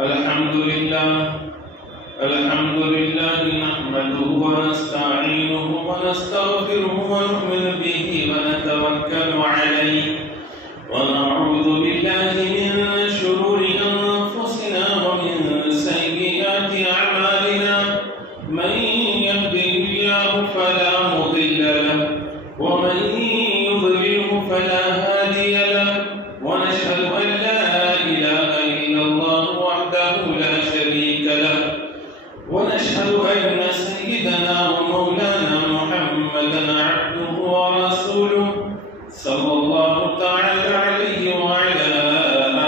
الحمد لله نحمده ونستعينه ونستغفره ونؤمن به ونتوكل عليه ونعوذ بالله من شرور أنفسنا ومن سيئات أعمالنا من يهده الله فلا مضل له ومن يضلله فلا هادي له ونشهد أن لا إله إلا الله وحده لا شريك له ونشهد أن سيدنا ومولانا محمدا عبده ورسوله صلى الله تعالى عليه وعلى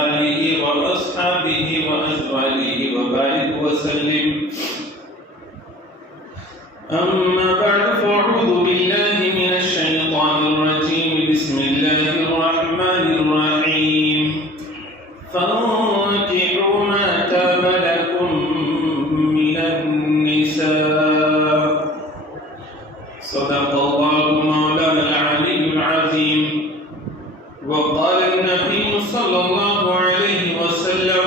آله وأصحابه وأزواجه وبارك وسلم. أما بعد فأعوذ بالله من الشيطان الرجيم. بسم الله الرحمن الرحيم. فانكحوا ما تاب لكم من النساء. صدق الله مولانا العلي العظيم. وقال النبي صلى الله عليه وسلم: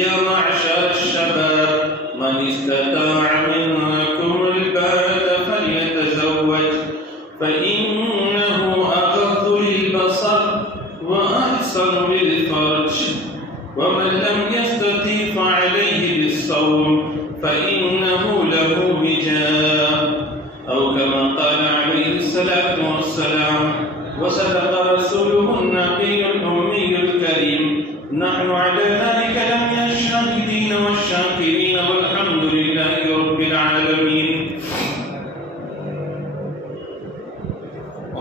يا معشر الشباب من استطاع منكم الباءة فليتزوج فإنه أغض للبصر وأحسن للفرج ومن لم يستطع فعليه بالصوم فإنه له وجاء أو كما قال عليه الصلاة والسلام. وصدق رسوله النبي الأمي الكريم. نحن على ذلك لمن الشاهدين والشاكرين والحمد لله رب العالمين.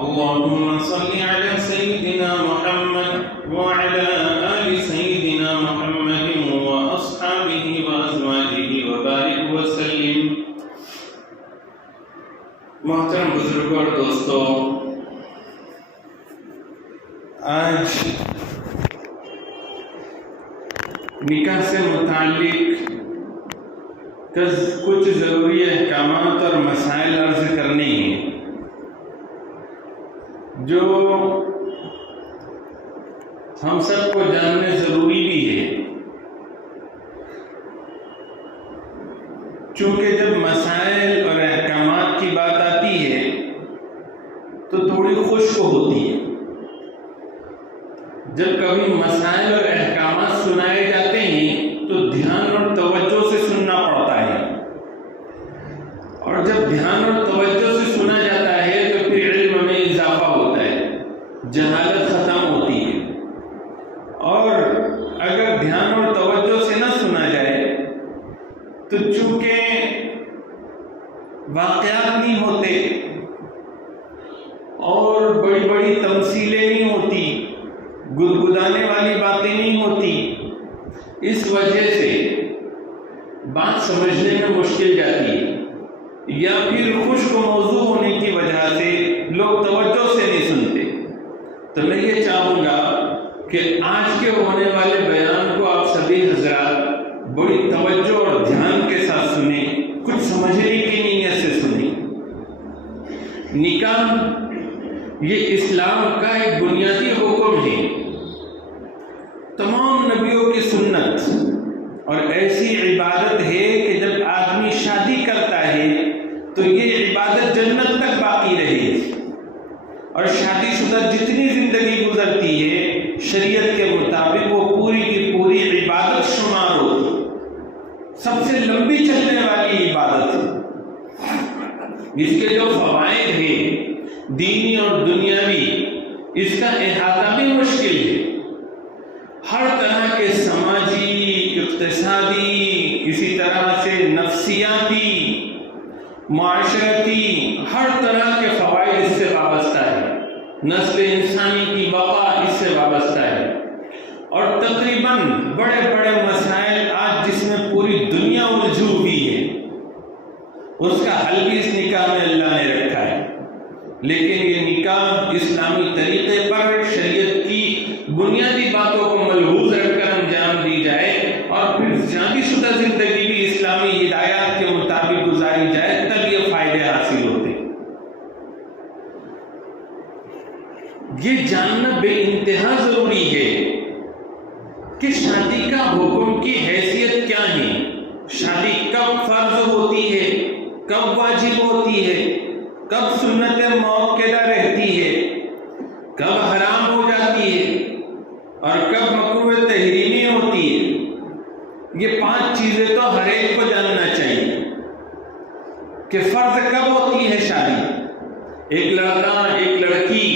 اللهم صل على سيدنا محمد وعلى آل سيدنا محمد وأصحابه وأزواجه وبارك وسلم. محترم بزرگوں اور دوستوں، آج نکاح سے متعلق کچھ ضروری احکامات اور مسائل عرض کرنے ہیں جو ہم سب کو جاننے ضروری بھی ہے، چونکہ جب مسائل اور احکامات کی بات آتی ہے تو تھوڑی خشک ہوتی ہے. جب کبھی مسائل اور احکامات سنائے جاتے ہیں تو دھیان اور توجہ سے سننا پڑتا ہے، اور جب دھیان اور توجہ سے سنا جاتا ہے تو پھر علم میں اضافہ ہوتا ہے، جہالت ختم ہوتی ہے. اور اگر دھیان اور توجہ سے نہ سنا جائے تو چونکہ واقعات نہیں ہوتے اور بڑی بڑی تمثیلیں نہیں ہوتی، گدگدانے والی باتیں نہیں ہوتی، اس وجہ سے بات سمجھنے میں مشکل جاتی ہے، یا پھر خشک موضوع ہونے کی وجہ سے لوگ توجہ سے نہیں سنتے. تو میں یہ چاہوں گا کہ آج کے ہونے والے بیان کو آپ سبھی حضرات بڑی توجہ اور دھیان کے ساتھ سنیں، کچھ سمجھنے کی نیت سے سنیں. نکاح یہ اسلام کا ایک بنیادی حکم ہے. تمام نبیوں کی سنت اور ایسی عبادت ہے کہ جب آدمی شادی کرتا ہے تو یہ عبادت جنت تک باقی رہے گی، اور شادی شدہ جتنی زندگی گزرتی ہے شریعت کے مطابق وہ پوری کی پوری عبادت شمار ہوتی، سب سے لمبی چلنے والی عبادت ہے. اس کے جو فوائد ہیں دینی اور دنیاوی، اس کا احاطہ بھی مشکل ہے. ہر طرح کے سماجی، اقتصادی، اسی طرح سے نفسیاتی، معاشرتی، ہر طرح کے فوائد اس سے وابستہ ہے. نسل انسانی کی بقا اس سے وابستہ ہے، اور تقریباً بڑے بڑے مسائل آج جس میں پوری دنیا الجھی ہوئی ہے اس کا حل بھی اس نکاح میں اللہ نے رکھا ہے. لیکن یہ نکاح اسلامی طریقے پر شریعت کی بنیادی باتوں کو ملحوظ رکھ کر انجام دی جائے، اور پھر شادی شدہ زندگی بھی اسلامی ہدایات کے مطابق گزاری جائے، تب یہ فائدے حاصل ہوتے. یہ جاننا بے انتہا ضروری ہے کہ شادی کا حکم کی حیثیت ہوتی ہے، کب سنت موقدہ رہتی ہے، کب حرام ہو جاتی ہے اور کب مکروہ تحریمی ہوتی ہے، یہ 5 چیزیں تو ہر ایک کو جاننا چاہیے کہ فرض کب ہوتی ہے شادی، ایک لڑکا ایک لڑکی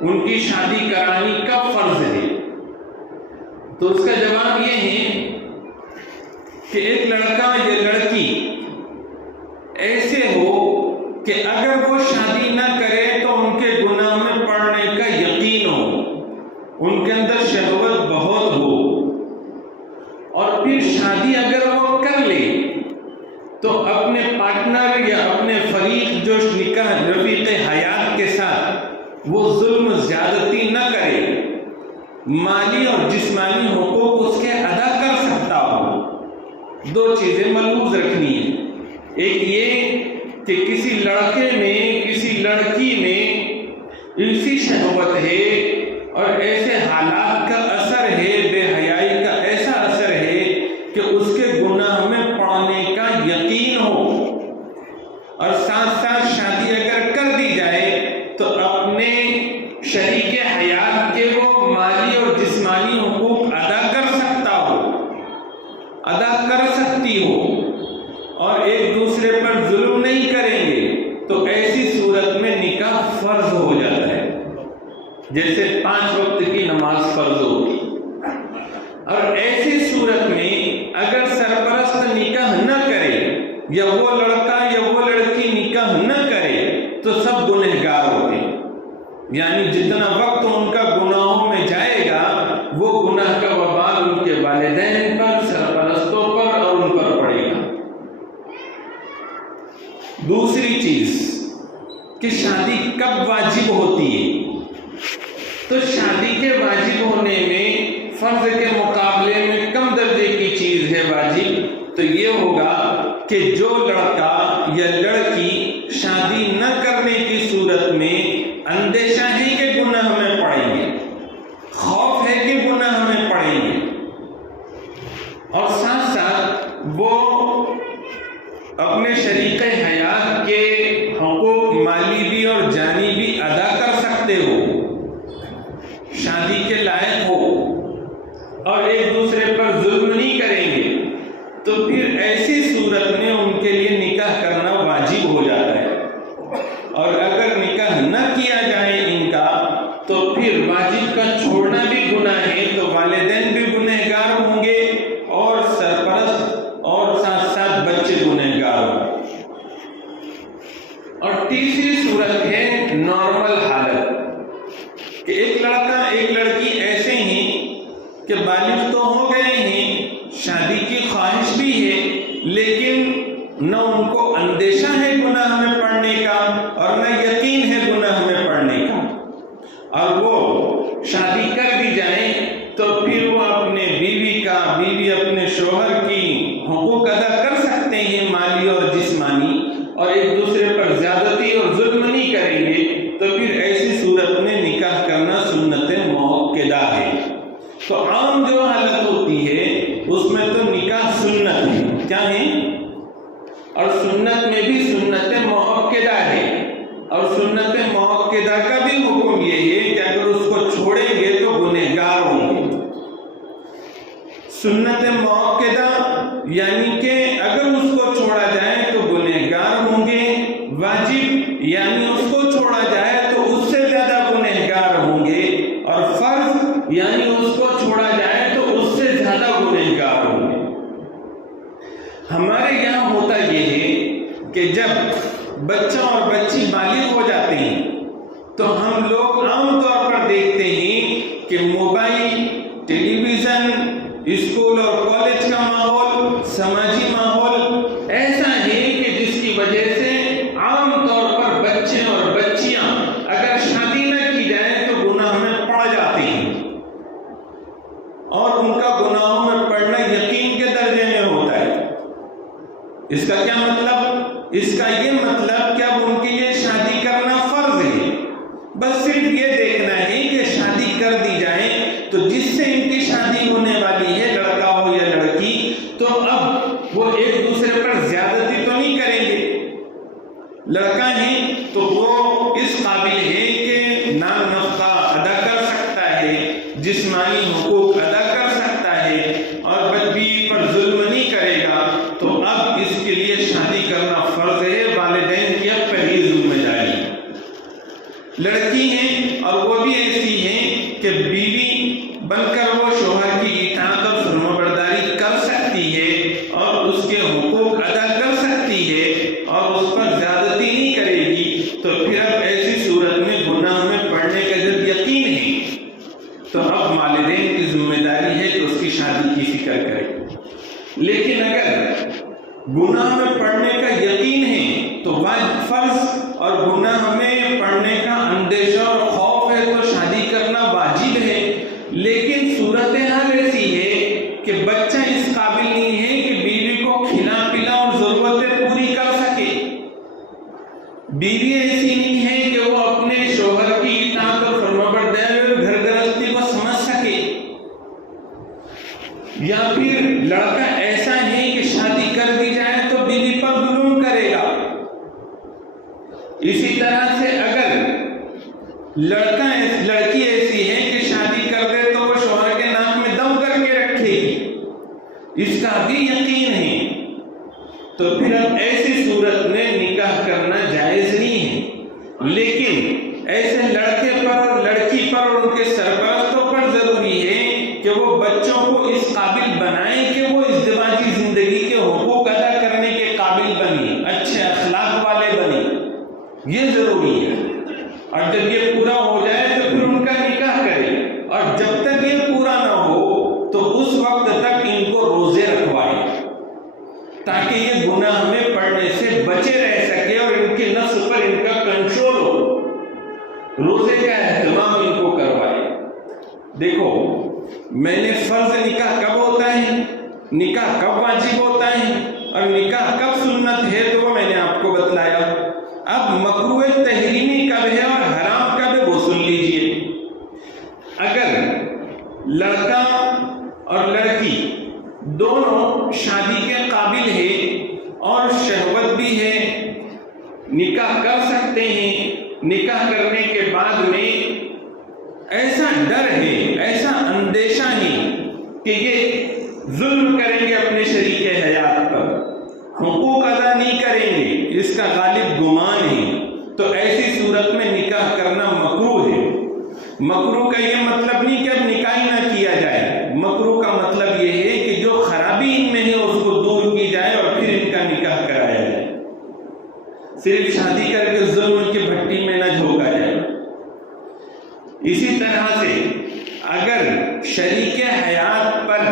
ان کی شادی کرانی کب فرض ہے؟ تو اس کا جواب یہ ہے کہ ایک لڑکا یا لڑکی ایسے ہو کہ اگر وہ شادی نہ کرے تو ان کے گناہ میں پڑنے کا یقین ہو، ان کے اندر شہوت بہت ہو، اور پھر شادی اگر وہ کر لے تو اپنے پارٹنر یا اپنے فریق جو نکاح رفیق حیات کے ساتھ وہ ظلم زیادتی نہ کرے، مالی اور جسمانی حقوق اس کے ادا کر سکتا ہو۔ 2 چیزیں ملحوظ رکھنی ہیں، ایک یہ کہ کسی لڑکے میں کسی لڑکی میں ایسی شہوت ہے اور ایسے حالات کا اثر ہے، بے حیائی کا ایسا اثر ہے کہ اس کے گناہ میں پڑنے کا یقین ہو، اور ساتھ ساتھ شادی اگر کر دی جائے تو اپنے شریک حیات کے وہ مالی اور جسمانی حقوق ادا کر سکتا ہو، ادا کر سکتی ہو، اور ایک دوسرے پر ظلم نہیں کریں گے، تو ایسی صورت میں نکاح فرض ہو جاتا ہے، جیسے 5 وقت کی نماز فرض ہوگی۔ اور ایسی صورت میں اگر سرپرست نکاح نہ کرے یا وہ لڑکا یا وہ لڑکی نکاح نہ کرے تو سب گنہگار ہوتے ہیں، یعنی جتنا وقت ان کا گناہوں میں جائے گا وہ گناہ کا وبال ان کے والدین پر، سرپرستوں پر اور ان پر پڑے گا۔ دوسری چیز کہ شادی کب واجب ہوتی ہے، تو شادی کے واجب ہونے میں فرض کے مقابلے میں کم درجے کی چیز ہے واجب، تو یہ ہوگا کہ جو لڑکا یا لڑکی شادی نہ کرنے کی صورت میں اندیشہ ہے کہ گناہ میں پڑیں گے، خوف ہے کہ گناہ میں پڑیں گے، اور ساتھ ساتھ وہ اپنے شریک حیات کے حقوق مالی بھی اور جانی بھی ادا کر سکتے ہو، شادی کے لائق ہو، اور ایک دوسرے پر ظلم نہیں کریں گے، تو پھر ایسی صورت میں ان کے لیے نکاح کرنا واجب ہو جاتا ہے، اور اگر نکاح نہ کیا جائے ان کا تو پھر واجب کا چھوڑنا بھی گناہ ہے، تو والدین بھی گنہگار ہوں گے اور سرپرست اور ساتھ ساتھ بچے گنہگار ہوں گے۔ اور تیسری صورت ہے نارمل حالت، کہ ایک لڑکا ایک لڑکی ایسے ہیں کہ بالغ تو ہو گئے ہیں، شادی کی خواہش بھی ہے، لیکن نہ ان کو اندیشہ ہے گناہ میں پڑنے کا اور نہ یقین ہے گناہ میں پڑنے کا، اور وہ شادی کر دی جائے تو پھر وہ اپنے بیوی اپنے شوہر کی حقوق ادا کر سکتے ہیں مالی اور جسمانی، اور ایک دوسرے پر زیادتی اور ظلم نہیں کریں گے، تو پھر ایسی صورت میں نکاح کرنا سنت موقدہ ہے۔ تو عام جو حالت ہوتی ہے اس میں تو نکاح سنت ہے، کیا ہے؟ اور سنت میں بھی سنت موقدہ ہے، اور سنت موقدہ کا بھی حکم یہ ہے کہ اگر اس کو چھوڑیں گے تو گنہگار ہوں گے۔ سنت موقدہ یعنی کہ اگر اس کو چھوڑا جائے تو گنہگار ہوں گے، واجب یعنی اس کو چھوڑا جائے تو اس سے زیادہ گنہگار ہوں گے، اور فرض یعنی اس کو چھوڑا جائے تو اس سے زیادہ گنہگار ہوں گے۔ ہمارے یہاں ہوتا یہ ہے کہ جب بچہ اور بچی بالغ ہو جاتے ہیں تو ہم لوگ عام طور پر دیکھتے ہیں کہ موبائل، ٹیلی ویژن، اسکول اور کالج کا ماحول، سماجی ماحول ایسا ہے کہ جس کی وجہ سے عام طور پر بچے اور بچیاں اگر شادی نہ کی جائے تو گناہ میں پڑ جاتے ہیں، اور ان کا گناہوں میں پڑنا یقین کے درجے میں ہوتا ہے۔ اس کا کیا مطلب؟ اس کا یہ مطلب کہ اب ان کے لیے شادی کرنا فرض ہے، بس صرف یہ دیکھنا ہے کہ شادی کر دی جائے تو جس سے ان کی شادی ہونے والی ہے، لڑکا ہو یا لڑکی، تو اب وہ ایک دوسرے پر زیادتی تو نہیں کریں گے، لڑکا ہے تو وہ اس قابل ہے کہ نام نفقہ ادا کر سکتا ہے، جسمانی حقوق ادا کر سکتا ہے اور بیوی پر ظلم نہیں کرے گا، تو اب اس کے لیے شادی کرنا فرض ہے، والدین کی اب پہلی ذمہ داری ہے۔ لڑکی ہے اور وہ بھی ایسی ہے کہ بیوی بن کر وہ شوہر کی اطاعت اور فرمانبرداری کر سکتی ہے اور اس کے حقوق ادا کر سکتی ہے اور اس پر زیادتی نہیں کرے گی، تو پھر اب ایسی صورت میں گناہ میں پڑنے کا جب یقین ہے تو اب والدین کی ذمہ داری ہے کہ اس کی شادی کی فکر کرے۔ لیکن اگر گناہ میں پڑنے کا یقین ہے تو فرض اور گناہ میں پڑنے کا اندیشہ اور خوف ہے تو شادی کرنا واجب ہے، لیکن صورتحال ایسی ہے کہ بچہ اس قابل نہیں ہے کہ بیوی کو کھلا پلا اور ضرورتیں پوری کر سکے، بیوی ایسی نہیں ہے کہ وہ اپنے شوہر کی اطاعت اور فرمانبرداری اور گھر گرہستی کو سمجھ سکے، یا پھر لڑکا ایسا ہے کہ شادی کر دی جائے تو بیوی پر ظلم کرے گا۔ اسی طرح سے اگر لڑکی ایسی ہے کہ شادی کر دے تو وہ شوہر کے ناک میں دم کر کے رکھے گی، اس کا بھی یقین ہے، تو پھر اب ایسی صورت میں نکاح کرنا جائز نہیں ہے۔ لیکن ایسے لڑکے پر اور لڑکی پر اور ان کے سرپرستوں پر ضروری ہے کہ وہ بچوں کو اس قابل بنائیں کہ وہ ازدواجی زندگی کے حقوق ادا کرنے کے قابل بنیں، اچھے اخلاق والے بنیں، یہ ضروری ہے۔ اور جب یہ پورا ہو جائے تو پھر ان کا نکاح کرے، اور جب تک یہ پورا نہ ہو تو اس وقت تک ان کو روزے رکھوائے تاکہ یہ گناہ میں پڑنے سے بچے رہ سکے اور ان کے نفس پر ان کا کنٹرول ہو، روزے کا اہتمام ان کو کروائے۔ دیکھو، میں نے فرض نکاح کب ہوتا ہے، نکاح کب واجب ہوتا ہے اور نکاح کب سنت ہے تو وہ میں نے آپ کو بتلایا۔ اب مکروہ تحریمی کب ہے اور حرام کب ہے وہ سن لیجئے۔ اگر لڑکا اور لڑکی دونوں شادی کے قابل ہے اور شہوت بھی ہے، نکاح کر سکتے ہیں، نکاح کرنے کے بعد میں ایسا ڈر ہے، ایسا اندیشہ ہے کہ یہ ظلم کریں گے اپنے شریک حیات پر، حقوق ادا نہیں کریں گے، اس کا غالب گمان ہے، تو ایسی صورت میں نکاح کرنا مکروہ ہے۔ مکروہ کا یہ مطلب نہیں کہ اب نکاح نہ کیا جائے، مکروہ کا مطلب یہ ہے کہ جو خرابی ان میں ہے اس کو دور کی جائے اور پھر ان کا نکاح کرایا جائے، صرف شادی کر کے ظلم کی بھٹی میں نہ جھونکا جائے۔ اسی طرح سے اگر شریک حیات پر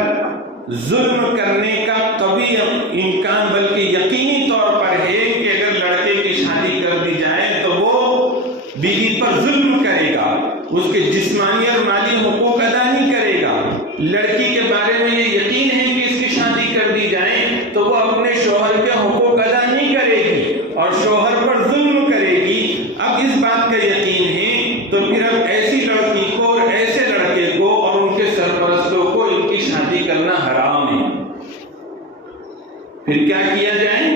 ظلم کرنے کا کبھی امکان بلکہ یقینی طور پر ہے کہ اگر لڑکے کی شادی کر دی جائے تو وہ بیوی پر ظلم کرے گا، اس کے جسمانی اور مالی حقوق ادا نہیں کرے گا، لڑکی کے بارے میں یہ یقین ہے کہ اس کی شادی کر دی جائے تو وہ اپنے شوہر کے حقوق ادا نہیں کرے گی اور شوہر پر ظلم کرے گی، اب اس بات کا یقین ہے تو پھر اب ایسی لڑکی کو اور ایسے لڑکے کو اور ان کے سرپرستوں کو ان کی شادی کرنا حرام ہے۔ پھر کیا کیا جائے؟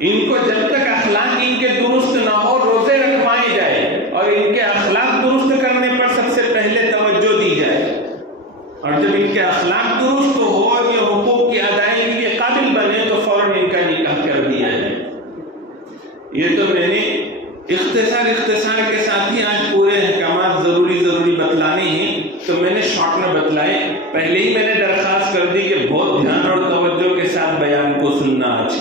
ان کو جب تک اخلاق ان کے درست نہ ہو روزے رکھوائے جائے اور ان کے اخلاق درست کرنے پر سب سے پہلے توجہ دی جائے، اور جب ان کے اخلاق درست ہو اور یہ حقوق کی ادائیگی کے قابل بنے تو فوراً ان کا نکاح کر دیا جائے۔ یہ تو میں نے اختصار کے ساتھ ہی آج پورے احکامات ضروری بتلانے ہیں تو میں نے شارٹ میں بتلائے، پہلے ہی میں نے درخواست کر دی کہ بہت دھیان اور توجہ کے ساتھ بیان کو سننا آج،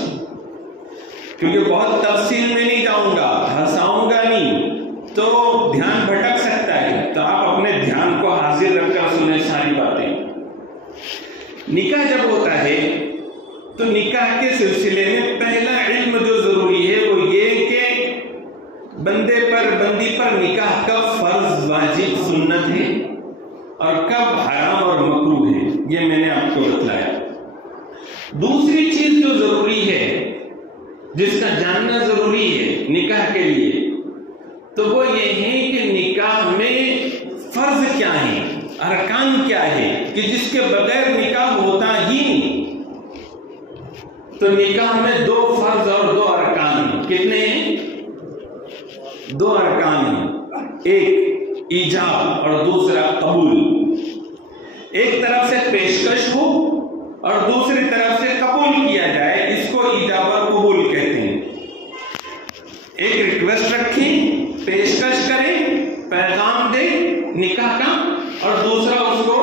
کیونکہ بہت تفصیل میں نہیں جاؤں گا، ہنساؤں گا نہیں تو دھیان بھٹک سکتا ہے، تو آپ اپنے دھیان کو حاضر رکھ کر سنیں ساری باتیں۔ نکاح جب ہوتا ہے تو نکاح کے سلسلے میں پہلا علم جو ضروری ہے وہ یہ کہ بندی پر نکاح کب فرض، واجب، سنت ہے اور کب حرام اور مکروہ ہے، یہ میں نے آپ کو بتلایا۔ دوسری چیز جو ضروری ہے، جس کا جاننا ضروری ہے نکاح کے لیے، تو وہ یہ ہے کہ نکاح میں فرض کیا ہے، ارکان کیا ہے کہ جس کے بغیر نکاح ہوتا ہی نہیں۔ تو نکاح میں 2 فرض اور 2 ارکان ہیں. کتنے ہیں؟ 2 ارکان ہیں. ایک ایجاب اور دوسرا قبول. ایک طرف سے پیشکش ہو اور دوسری طرف سے قبول کیا جائے، اس کو ایجاب اور قبول کہتے ہیں. ایک ریکویسٹ رکھیں، پیشکش کریں، پیغام دیں نکاح کا، اور دوسرا اس کو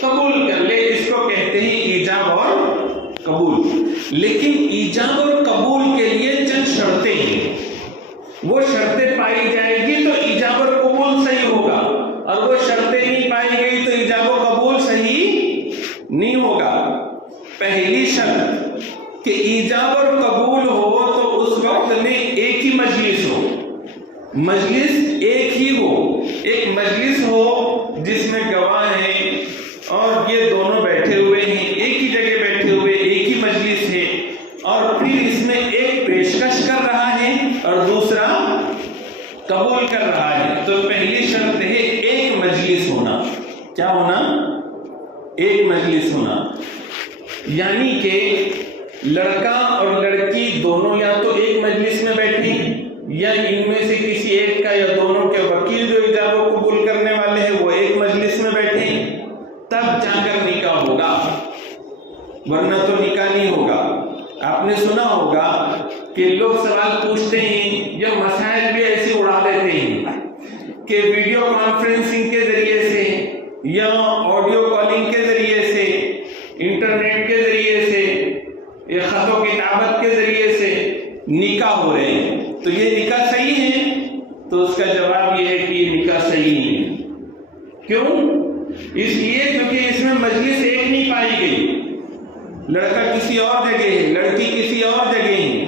قبول کر لے، اس کو کہتے ہیں ایجاب اور قبول. لیکن ایجاب اور قبول کے لیے چند شرطیں ہیں. وہ شرطیں پائی جائے گی تو ایجاب اور قبول صحیح ہوگا، اور وہ شرطیں نہیں پائی گئی تو ایجاب و قبول صحیح نہیں ہوگا. پہلی شرط کہ ایجاب اور قبول ہو تو اس وقت میں ایک ہی مجلس ہو. مجلس ایک ہی ہو. ایک مجلس ہو جس میں گواہ ہیں اور یہ دونوں بیٹھے ہوئے ہیں، ایک ہی جگہ بیٹھے ہوئے، ایک ہی مجلس ہے، اور پھر اس میں ایک پیشکش کر رہا ہے اور دوسرا قبول کر رہا ہے. تو پہلی شرط ہے ایک مجلس ہونا. کیا ہونا؟ ایک مجلس ہونا. یعنی کہ لڑکا اور لڑکی دونوں یا تو ایک مجلس میں بیٹھیں، یا ان میں سے کسی ایک کا یا دونوں کے وکیل جو ایجاب و قبول کرنے والے ہیں وہ ایک مجلس میں بیٹھیں، تب جا کر نکاح ہوگا، ورنہ تو نکاح نہیں ہوگا. آپ نے سنا ہوگا کہ لوگ سوال پوچھتے ہیں یا مسائل بھی ایسے اڑا دیتے ہیں کہ ویڈیو کانفرنسنگ کے ذریعے سے یا آڈیو کالنگ کے ذریعے سے، انٹرنیٹ کے ذریعے سے، یا خط و کتابت کے ذریعے سے نکاح ہو رہے ہیں. تو یہ نکاح صحیح ہے؟ تو اس کا جواب یہ ہے کہ یہ نکاح صحیح نہیں ہے. کیوں؟ اس لیے کیونکہ اس میں مجلس ایک نہیں پائی گئی. لڑکا کسی اور جگہ ہے، لڑکی کسی اور جگہ ہے.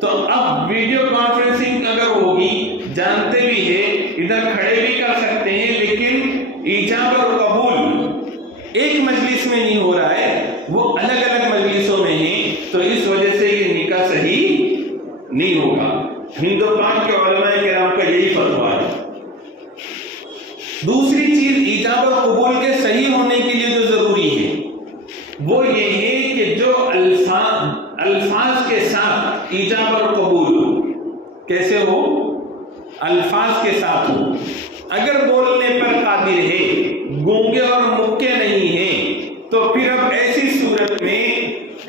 تو اب ویڈیو کانفرنسنگ اگر ہوگی، جانتے بھی ہیں، ادھر کھڑے بھی کر سکتے ہیں، لیکن ایجاب اور قبول ایک مجلس میں نہیں ہو رہا ہے، وہ الگ الگ مجلسوں میں ہیں. تو اس وجہ سے یہ نکاح صحیح نہیں ہوگا. ہندوستان کے علماء کرام کا یہی فتویٰ ہے. دوسری چیز ایجاب اور قبول کے صحیح ہونے کے لیے جو ضروری ہے وہ یہ ہے کہ جو الفاظ کے ساتھ ایجاب اور قبول ہو. کیسے ہو؟ الفاظ کے ساتھ ہو. اگر بولنے پر قادر ہے، گونگے اور مکے نہیں ہیں، تو پھر اب ایسی صورت میں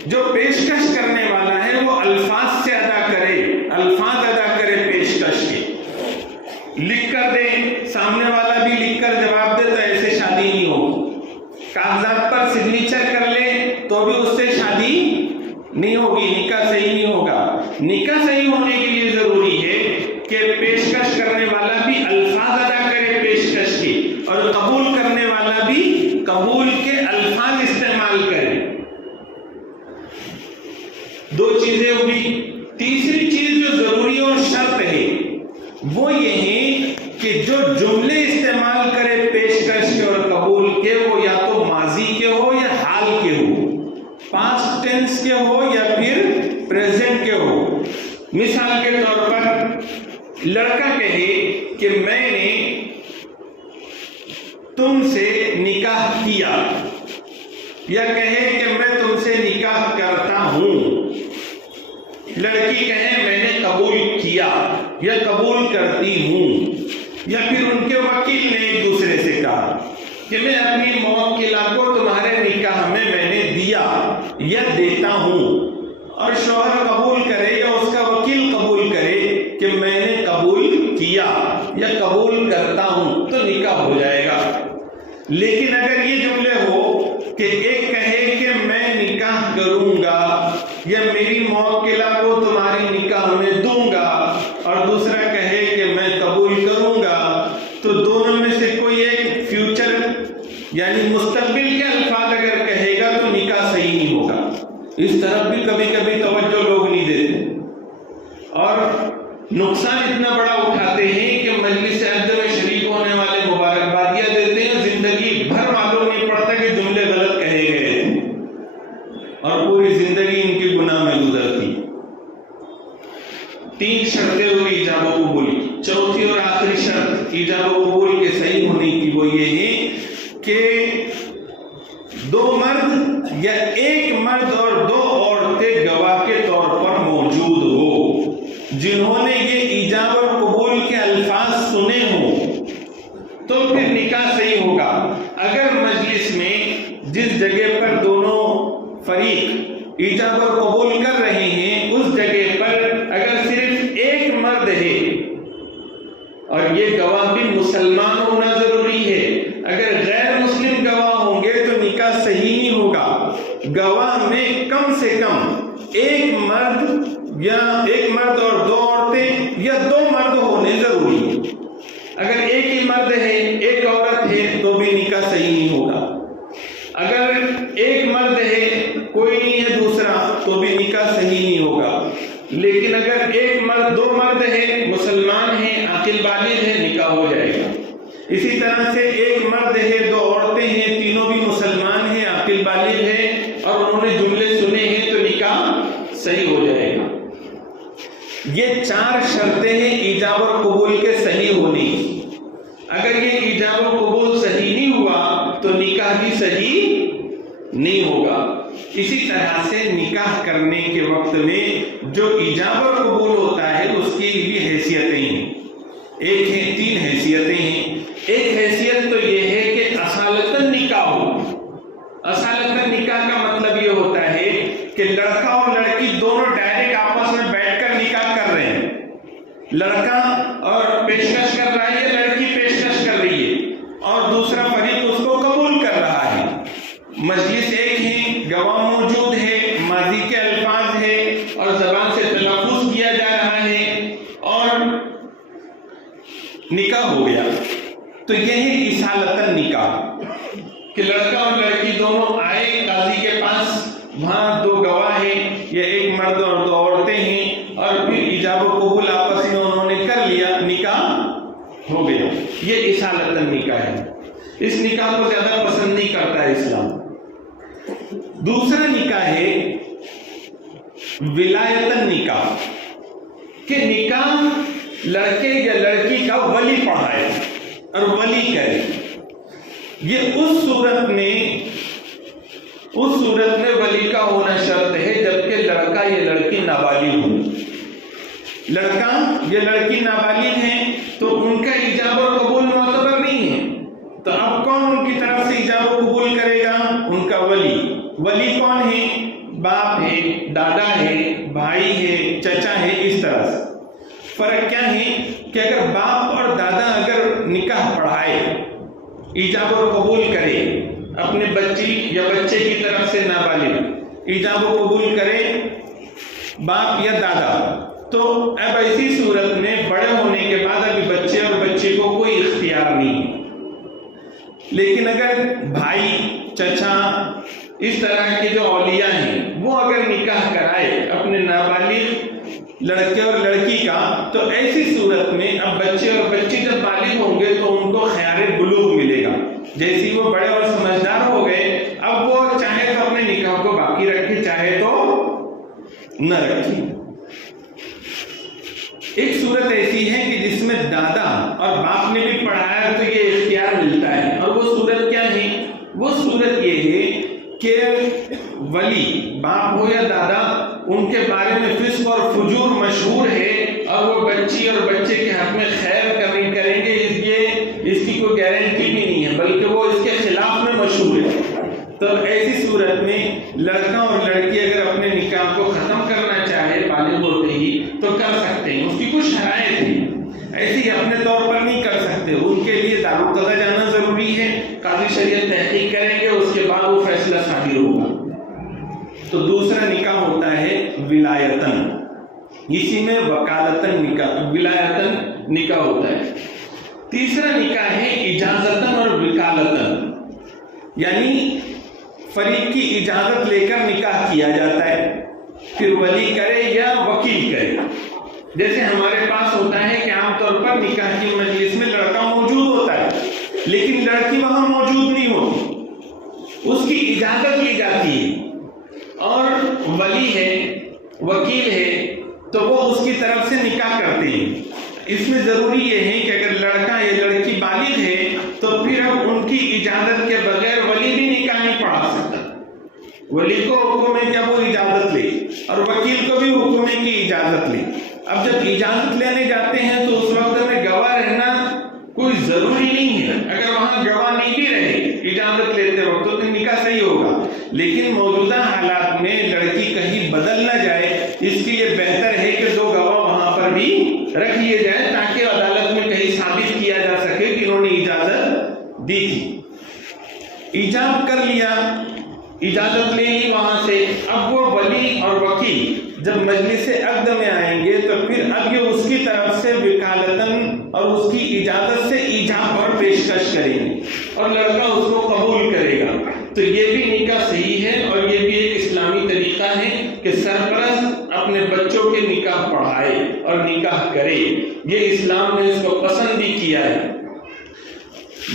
جو پیشکش کرنے والا ہے وہ الفاظ سے ادا کرے، الفاظ ادا کرے پیشکش کے. لکھ کر دے، سامنے والا بھی لکھ کر جواب دے، تو ایسے شادی نہیں ہوگی. کاغذات پر سگنیچر کر لے تو بھی اس سے شادی نہیں ہوگی، نکاح صحیح نہیں ہوگا. نکاح صحیح ہونے کے لیے ضروری ہے کہ پیشکش کرنے والا بھی الفاظ ادا کرے پیشکش کے، اور قبول کرنے والا بھی قبول کے الفاظ استعمال کرے. 2 چیزیں ہوئی. تیسری چیز جو ضروری اور شرط ہے وہ یہ ہے کہ جو جملے استعمال کرے پیشکش کے اور قبول کے، وہ یا تو ماضی کے ہو یا حال کے ہو، پاسٹ ٹینس کے ہو یا پھر پریزنٹ کے ہو. مثال کے طور پر لڑکا کہے کہ میں نے تم سے نکاح کیا، یا کہے کہ میں تم سے نکاح کرتا ہوں. لڑکی کہے میں نے قبول کیا یا قبول کرتی ہوں. یا پھر ان کے وکیل نے ایک دوسرے سے کہا کہ میں اپنی موکلہ کو تمہارے نکاح میں نے دیا یا دیتا ہوں، اور شوہر قبول کرے یا اس کا وکیل قبول کرے کہ میں نے قبول کیا یا قبول کرتا ہوں، تو نکاح ہو جائے گا. لیکن اگر یہ جملے ہو کہ ایک کہے کہ میں نکاح کروں گا یا میری موکلہ کو تمہاری نکاح میں دوں گا، اور دوسرا کہے کہ میں قبول کروں گا، تو دونوں میں سے کوئی ایک فیوچر یعنی مستقبل کے الفاظ اگر کہے گا تو نکاح صحیح نہیں ہوگا. اس طرف بھی کبھی کبھی توجہ لوگ نہیں دیتے، اور نقصان اتنا بڑا اٹھاتے ہیں کہ مجلس عقد میں شریک ہونے والے مبارکبادیاں دیتے ہیں، زندگی بھر معلوم نہیں پڑتا کہ جملے غلط کہے گئے تھے، اور پوری زندگی ان کے گناہ میں گزرتی. 3 شرطیں ہوئی ایجاب و قبول کی. چوتھی اور آخری شرط ایجاب و قبول کے صحیح ہونے کی وہ یہ ہے کہ 2 مرد یا 1 مرد اور 2 عورتیں گواہ جنہوں نے یہ ایجاب اور قبول کے الفاظ سنے ہوں تو پھر نکاح صحیح ہوگا۔ اگر مجلس میں جس جگہ پر دونوں فریق ایجاب اور قبول کر رہے ہیں اس جگہ پر اگر صرف ایک مرد ہے اور یہ گواہ بھی مسلمان ہونا ضروری ہے، اگر غیر مسلم گواہ ہوں گے تو نکاح صحیح نہیں ہوگا۔ گواہ میں کم سے کم ایک مرد اور دو عورتیں یا دو مرد ہونے ضروری ہے۔ اگر ایک ہی مرد ہے ایک عورت ہے تو بھی نکاح صحیح نہیں ہوگا۔ اگر ایک مرد ہے کوئی نہیں ہے دوسرا تو بھی نکاح صحیح نہیں ہوگا۔ لیکن اگر ایک مرد دو مرد ہے مسلمان ہیں عاقل بالغ ہے نکاح ہو جائے گا۔ اسی طرح سے ایک مرد ہے دو عورتیں ہیں تینوں بھی مسلمان ہیں عاقل بالغ ہے اور انہوں نے جملے سنے ہیں تو نکاح صحیح ہو جائے گا۔ یہ چار شرطیں ہیں ایجاب اور قبول کے صحیح ہونے کی۔ اگر یہ ایجاب اور قبول صحیح نہیں ہوا تو نکاح بھی صحیح نہیں ہوگا۔ اسی طرح سے نکاح کرنے کے وقت میں جو ایجاب اور قبول ہوتا ہے اس کی بھی حیثیتیں ہیں۔ ایک ہے تین حیثیتیں ہیں۔ ایک حیثیت تو یہ ہے کہ اصالتاً نکاح ہو۔ اصالتاً نکاح کا مطلب یہ ہوتا ہے کہ لڑکا اور لڑکی دونوں ڈائریکٹ آپس میں بیٹھ کر نکاح کر رہے ہیں۔ لڑکا اور پیشکش کر رہا ہے یا لڑکی پیشکش کر رہی ہے اور دوسرا فریق اس کو قبول کر رہا ہے۔ مجلس ایک ہے، گواہ موجود ہے، ماضی کے الفاظ ہے اور زبان سے تلفظ کیا جا رہا ہے اور نکاح ہو گیا۔ تو یہ ہے اصالتاً نکاح کہ لڑکا اور لڑکی دونوں آئے قاضی کے پاس، وہاں دو گواہ ہیں یا ایک مرد اور دو عورتیں ہیں اور پھر ایجاب و قبول آپس میں انہوں نے کر لیا، نکاح ہو گیا۔ یہ اصالتاً نکاح ہے۔ اس نکاح کو زیادہ پسند نہیں کرتا ہے اسلام۔ دوسرا نکاح ہے ولایتاً نکاح کہ نکاح لڑکے یا لڑکی کا ولی پڑھائے اور ولی کرے۔ یہ اس صورت میں ولی کا ہونا شرط ہے جبکہ لڑکا یا لڑکی نابالغ ہو۔ لڑکا یا لڑکی نابالغ ہیں تو ان کا ایجاب اور قبول معتبر نہیں ہے۔ تو اب کون ان کی طرف سے ایجاب و قبول کرے گا؟ ان کا ولی۔ ولی کون ہے؟ باپ ہے، دادا ہے، بھائی ہے، چچا ہے، اس طرح سے۔ فرق کیا ہے کہ اگر باپ اور دادا اگر نکاح پڑھائے، ایجاب اور قبول کرے، اپنے بچی یا بچے کی طرف سے نابالغ ایجاب و قبول کرے باپ یا دادا، تو اب ایسی صورت میں بڑے ہونے کے بعد ابھی بچے اور بچے کو کوئی اختیار نہیں ہے۔ لیکن اگر بھائی، چچا، اس طرح کے جو اولیاء ہیں وہ اگر نکاح کرائے اپنے نابالغ لڑکے اور لڑکی کا، تو ایسی صورت میں اب بچے اور بچی جب بالغ ہوں گے تو ان کو خیار بلوغ ملے گا۔ جیسے وہ بڑے اور سمجھدار ہو گئے، اب وہ چاہے تو اپنے نکاح کو باقی رکھے چاہے تو نہ رکھے۔ ایک صورت ایسی ہے کہ جس میں دادا اور باپ نے بھی پڑھایا تو یہ اختیار ملتا ہے، اور وہ صورت کیا ہے؟ وہ صورت یہ ہے کہ ولی باپ ہو یا دادا، ان کے بارے میں فسق اور فجور مشہور ہے اور وہ بچی اور بچے کے حق میں خیر کریں گے، اس کی کوئی گارنٹی بھی نہیں ہے بلکہ وہ اس کے خلاف میں مشہور ہے۔ تو ایسی صورت میں لڑکا اور لڑکی اگر اپنے نکاح کو ختم کرنا چاہے بالغ ہوتے ہی تو کر سکتے ہیں۔ اس کی کچھ شرائط ہے، ایسے ہی اپنے طور پر نہیں کر سکتے، ان کے لیے دارالقضا جانا ضروری ہے، قاضی شریعت تحقیق کریں گے، اس کے بعد وہ فیصلہ صادر ہوگا۔ تو دوسرا نکاح ہوتا ہے ولایتاً، اسی میں ولایتاً نکاح ہوتا ہے۔ تیسرا نکاح ہے اجازتاً اور وکالتاً، یعنی فریق کی اجازت لے کر نکاح کیا جاتا ہے، پھر ولی کرے یا وکیل کرے۔ جیسے ہمارے پاس ہوتا ہے کہ عام طور پر نکاح کی مجلس میں لڑکا موجود ہوتا ہے لیکن لڑکی وہاں موجود نہیں ہوتی، اس کی اجازت لی جاتی ہے اور ولی ہے، وکیل ہے، تو وہ اس کی طرف سے نکاح کرتے ہیں۔ اس میں ضروری یہ ہے کہ اگر لڑکا یا لڑکی بالغ ہے تو پھر اب ان کی اجازت کے بغیر ولی بھی نکاح نہیں پڑھا سکتا۔ ولی کو حکم ہے کہ وہ اجازت لے اور وکیل کو بھی حکم ہے کہ اجازت لے۔ اب جب اجازت لینے جاتے ہیں تو اس وقت میں گواہ رہنا کوئی ضروری نہیں ہے. اگر وہاں گواہ نہیں بھی رہے اجازت لیتے وقت تو نکاح صحیح ہوگا. لیکن موجودہ حالات میں لڑکی کہیں بدل نہ جائے، اس کے لیے بہتر ہے کہ 2 گواہ وہاں پر بھی رکھ لیے جائیں تاکہ عدالت میں کہیں ثابت کیا جا سکے کہ انہوں نے اجازت دی تھی. ایجاب کر لیا، اجازت لے لی وہاں سے. اب وہ ولی اور وکیل جب مجلس عقد میں آئیں گے تو پھر اب یہ اس کی طرف سے وکالتاً اور اس کی اجازت سے ایجاب اور پیشکش کریں گے اور لڑکا اس کو قبول کرے گا. تو یہ بھی نکاح صحیح ہے اور یہ بھی ایک اسلامی طریقہ ہے کہ سرپرست اپنے بچوں کے نکاح پڑھائے اور نکاح کرے. یہ اسلام نے اس کو پسند بھی کیا ہے.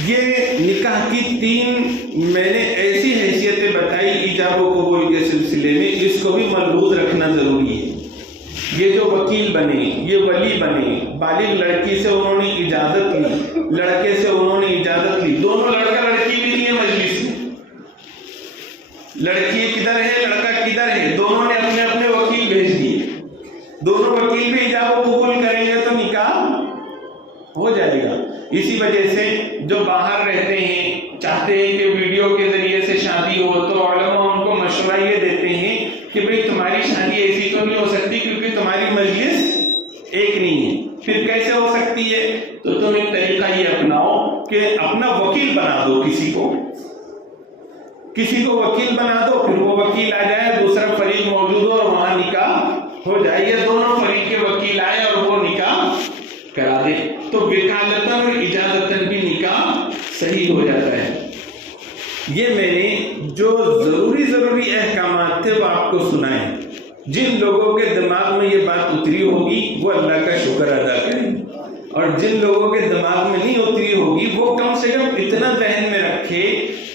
یہ نکاح کی 3 میں نے ایسی حیثیتیں بتائی ایجاب و قبول کے سلسلے میں، اس کو بھی ملحوظ رکھنا ضروری ہے. یہ جو وکیل بنے، یہ ولی بنے، بالغ لڑکی سے انہوں نے اجازت لی، لڑکے سے انہوں نے اجازت لی، دونوں لڑکا لڑکی بھی نہیں ہے مجلس میں، لڑکی کدھر ہے لڑکا کدھر ہے، دونوں نے اپنے اپنے وکیل بھیج دیے. دونوں وکیل بھی ایجاب و قبول کریں گے تو نکاح ہو جائے گا. اسی وجہ سے جو باہر رہتے ہیں چاہتے ہیں کہ ویڈیو کے ذریعے سے شادی ہو تو علماء ان کو مشورہ یہ دیتے ہیں کہ بھئی تمہاری شادی ایسی تو نہیں ہو سکتی کیونکہ تمہاری مجلس ایک نہیں ہے. پھر کیسے ہو سکتی ہے؟ تو تم ایک طریقہ یہ اپناؤ کہ اپنا وکیل بنا دو، کسی کو وکیل بنا دو، پھر وہ وکیل آ جائے، دوسرا فریق موجود ہو اور وہاں نکاح ہو جائے. یہ دونوں فریق کے وکیل آئے اور وہ نکاح کرا دے تو وکالتاً اور اجازتاً بھی نکاح صحیح ہو جاتا ہے. یہ میں نے جو ضروری احکامات تھے وہ آپ کو سنائے. جن لوگوں کے دماغ میں یہ بات اتری ہوگی وہ اللہ کا شکر ادا کریں، اور جن لوگوں کے دماغ میں نہیں اتری ہوگی وہ کم سے کم اتنا ذہن میں رکھے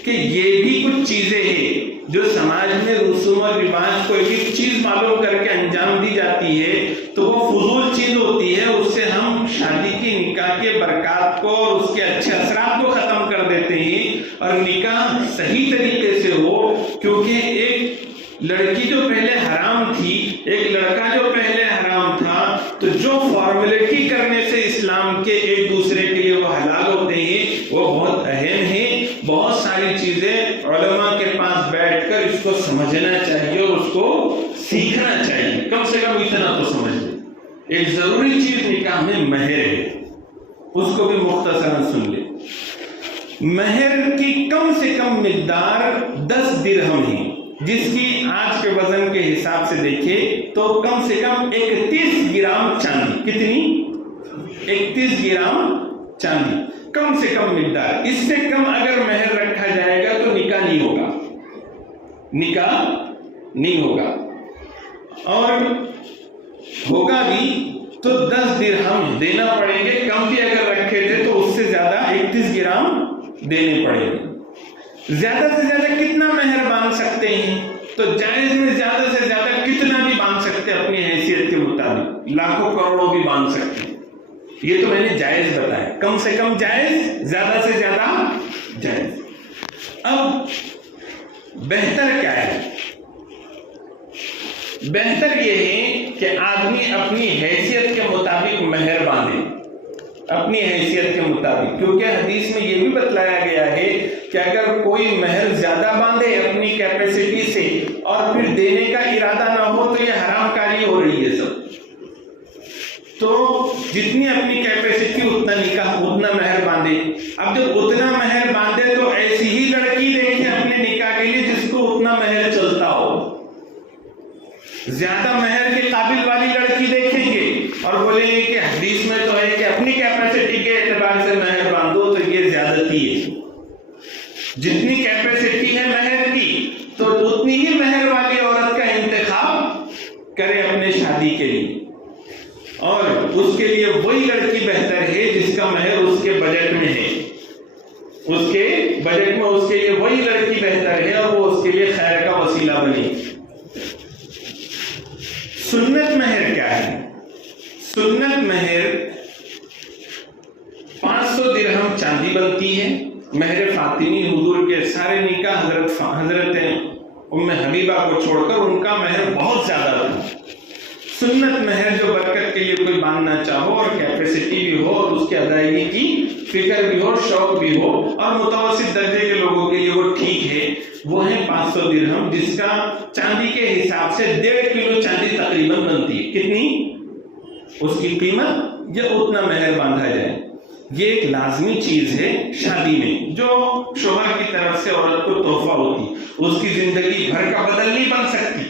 کہ یہ بھی کچھ چیزیں ہیں جو سماج میں رسوم اور رواج کوئی بھی چیز معلوم کر کے انجام دی جاتی ہے تو وہ فضول چیز ہوتی ہے. اس سے ہم شادی کی نکاح کے برکات کو اور اس کے اچھے اثرات کو ختم کر دیتے ہیں. اور نکاح صحیح طریقے سے ہو، کیونکہ ایک لڑکی جو پہلے حرام تھی، ایک لڑکا جو پہلے حرام تھا، تو جو فارمیلٹی کرنے سے اسلام کے ایک دوسرے کے لیے وہ حلال ہوتے ہیں وہ بہت اہم ہیں. بہت ساری چیزیں علماء کے پاس بیٹھ کر اس کو سمجھنا چاہیے اور اس کو سیکھنا چاہیے. کم سے کم اتنا تو سمجھ لیں. ایک ضروری چیز نکاح میں مہر ہے، اس کو بھی مختصراً سن لیں. مہر کی کم سے کم مقدار 10 درہم ہے، جس کی آج کے وزن کے حساب سے دیکھیں تو کم سے کم 31 گرام چاندی. کتنی؟ 31 گرام چاندی کم سے کم مقدار. اس سے کم اگر مہر رکھا جائے گا تو نکاح نہیں ہوگا، نکاح نہیں ہوگا. اور ہوگا بھی تو 10 درہم دینا پڑیں گے. کم بھی اگر رکھے تھے تو اس سے زیادہ 31 گرام دینے پڑیں گے. زیادہ سے زیادہ کتنا مہر باندھ سکتے ہیں؟ تو جائز میں زیادہ سے زیادہ کتنا بھی باندھ سکتے ہیں اپنی حیثیت کے مطابق، لاکھوں کروڑوں بھی باندھ سکتے ہیں. یہ تو میں نے جائز بتایا، کم سے کم جائز، زیادہ سے زیادہ جائز. اب بہتر کیا ہے؟ بہتر یہ ہے کہ آدمی اپنی حیثیت کے مطابق مہر باندھے، اپنی حیثیت کے مطابق. کیونکہ حدیث میں یہ بھی بتلایا گیا ہے کہ اگر کوئی مہر زیادہ باندھے اپنی کیپیسٹی سے اور پھر دینے کا ارادہ نہ ہو تو یہ حرام کاری ہو رہی ہے سب. تو جتنی اپنی کیپیسٹی اتنا مہر باندھے. اب جب اتنا مہر باندھے تو ایسی ہی لڑکی دیکھے اپنے نکاح کے لیے جس کو اتنا مہر چلتا ہو. زیادہ مہر کے قابل والی لڑکی دیکھیں گے اور بولیں گے کہ حدیث میں تو ہے کہ اپنی کیپیسٹی کے اعتبار سے مہر باندھو، تو یہ زیادتی ہے. جتنی کیپیسٹی ہے مہر کی تو اتنی ہی مہر والی عورت کا انتخاب کرے اپنے شادی کے لیے. اور اس کے لیے وہی لڑکی بہتر ہے جس کا مہر اس کے بجٹ میں ہے. اس کے بجٹ میں اس کے لیے وہی لڑکی بہتر ہے اور وہ اس کے لیے خیر کا وسیلہ بنے. سنت مہر کیا ہے؟ سنت مہر 500 درہم چاندی بنتی ہے. مہر فاطمی حضور کے سارے نکاح حضرت ام حبیبہ کو چھوڑ کر ان کا مہر بہت زیادہ تھا. سنت مہر جو برکت کے لیے کوئی باندھنا چاہو اور کیپیسٹی بھی ہو اور اس کی ادائیگی کی فکر بھی ہو، شوق بھی ہو، اور متوسط درجے کے لوگوں کے لیے وہ ٹھیک ہے، وہ ہے 500 درہم، جس کا چاندی کے حساب سے 1.5 کلو چاندی تقریباً بنتی ہے۔ کتنی اس کی قیمت؟ یہ اتنا مہر باندھا جائے۔ یہ ایک لازمی چیز ہے شادی میں، جو شوہر کی طرف سے عورت کو تحفہ ہوتی، اس کی زندگی بھر کا بدل نہیں بن سکتی،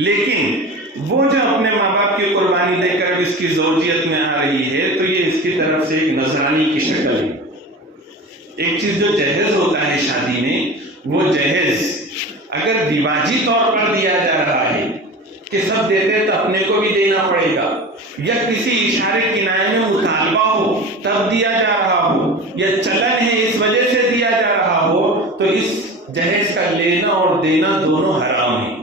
لیکن وہ جو اپنے ماں باپ کی قربانی دے کر اس کی زوجیت میں آ رہی ہے تو یہ اس کی طرف سے ایک نذرانی کی شکل ہے۔ ایک چیز جو جہیز ہوتا ہے شادی میں، وہ جہیز اگر رواجی طور پر دیا جا رہا ہے کہ سب دیتے تو اپنے کو بھی دینا پڑے گا، یا کسی اشارے کنائے میں مطالبہ ہو تب دیا جا رہا ہو، یا چلن ہے اس وجہ سے دیا جا رہا ہو، تو اس جہیز کا لینا اور دینا دونوں حرام ہیں،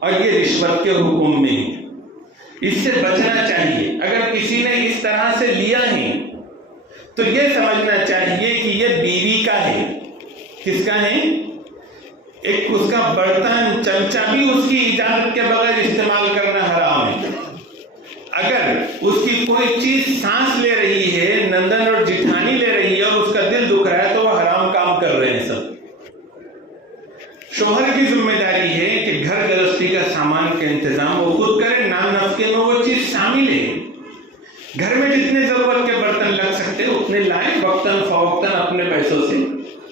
اور یہ رشوت کے حکم میں ہے۔ اس سے بچنا چاہیے۔ اگر کسی نے اس طرح سے لیا ہے تو یہ سمجھنا چاہیے کہ یہ بیوی کا ہے۔ کس کا ہے؟ ایک اس کا برتن چمچہ بھی اس کی اجازت کے بغیر استعمال کرنا حرام ہے۔ اگر اس کی کوئی چیز سانس لے رہی ہے، نندن اور جٹھانی لے رہی ہے، اور اس کا دل دکھ رہا ہے تو وہ حرام کام کر رہے ہیں سب۔ شوہر کی ذمہ داری ہے کہ گھر گرہستی کا سامان کا انتظام وہ خود کرے، نام نفقے میں وہ چیز شامل ہے۔ گھر میں جتنے ضرورت کے برتن لگ سکتے اتنے لائیں، وقتاً فوقتاً اپنے پیسوں سے۔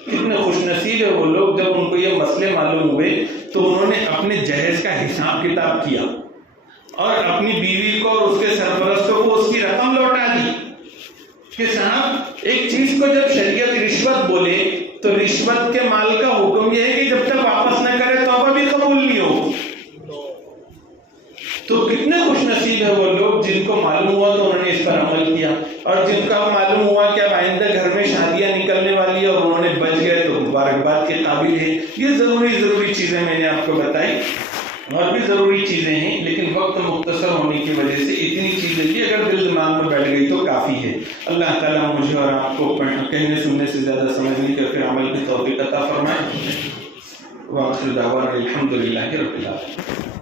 کتنے خوش نصیب ہے وہ لوگ، جب ان کو یہ مسئلے معلوم ہوئے تو انہوں نے اپنے جہیز کا حساب کتاب کیا اور اپنی بیوی کو اور اس کے سرپرستوں کو اس کی رقم لوٹا دی کہ صاحب ایک چیز کو جب شریعت رشوت بولے تو رشوت کے مال کا حکم یہ ہے کہ جب تک واپس نہ کرے توبہ بھی قبول نہیں ہو۔ تو کتنے خوش نصیب ہے وہ لوگ جن کو معلوم ہوا تو انہوں نے اس پر عمل کیا، اور جن کا معلوم ہوا کہ اب آئندہ گھر میں شادیاں نکلنے والی ہیں اور انہوں نے بچ گئے تو مبارکباد کے قابل ہے۔ یہ ضروری چیزیں میں نے آپ کو بتائی، اور بھی ضروری چیزیں ہیں، لیکن وقت مختصر ہونے کی وجہ سے اتنی چیزیں بھی اگر دل دماغ میں بیٹھ گئی تو کافی ہے۔ اللہ تعالیٰ مجھے اور آپ کو کہنے سننے سے زیادہ سمجھنے کے پھر عمل کی توفیق عطا فرمائے۔ وآخر دعوانا الحمد للہ رب العالمین۔